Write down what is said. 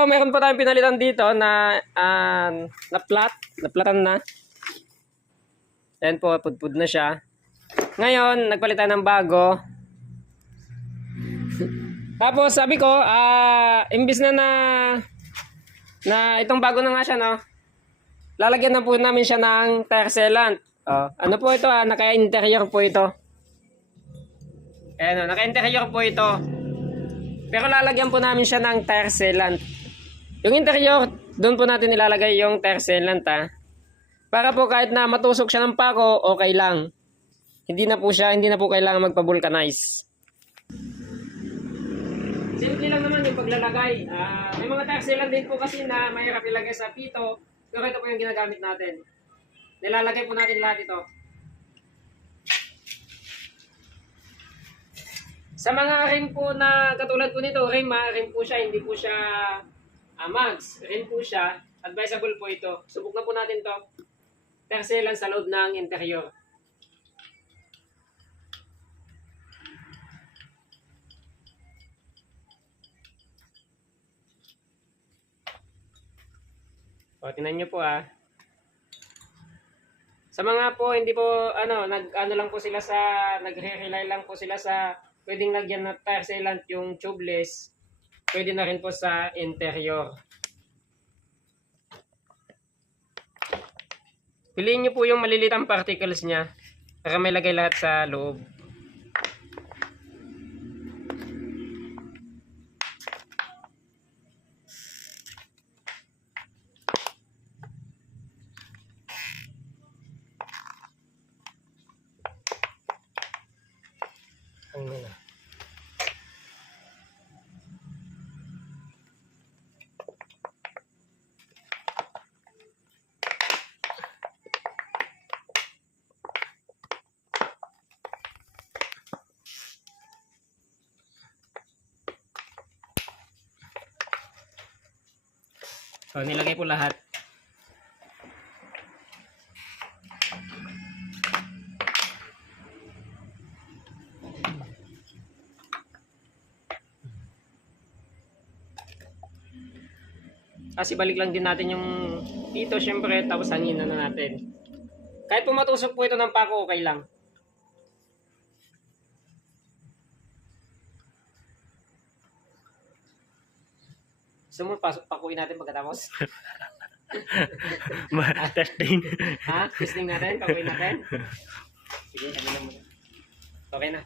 So, meron pa tayong pinalitan dito na naplatan na. Ayan po, pudpud na siya. Ngayon, nagpalit tayo ng bago. Tapos sabi ko, imbis na itong bago na nga siya, no? Lalagyan na po namin siya ng tire sealant. Ano po ito, naka-interior po ito. Ayan, naka-interior po ito. Pero lalagyan po namin siya ng tire sealant. Yung interior, doon po natin ilalagay yung tire sealant, para po kahit na matusok siya ng pako, okay lang. Hindi na po kailangan magpa-vulcanize. Simple lang naman yung paglalagay. May mga tire sealant din po kasi na mahirap ilagay sa pito. Pero ito po yung ginagamit natin. Nilalagay po natin lahat ito. Sa mga rim po na katulad po nito, rim po siya, hindi po siya mags. Rim po siya, advisable po ito. Subok na po natin to. Tire sealant sa loob ng interior. Tingnan nyo po Sa mga po hindi po nagre-rely lang po sila sa pwedeng lagyan na tire sealant yung tubeless. Pwede na rin po sa interior. Piliin nyo po yung malilitang particles niya para may lagay lahat sa loob. So, nilagay po lahat. Kasi balik lang din natin yung dito syempre, tapos hangin na natin. Kahit pumatusok po ito ng pako, okay lang. Gusto mo pakuin natin pagkatapos? Testing. Testing natin? Pakuin natin? Sige, kami na muna. Okay na.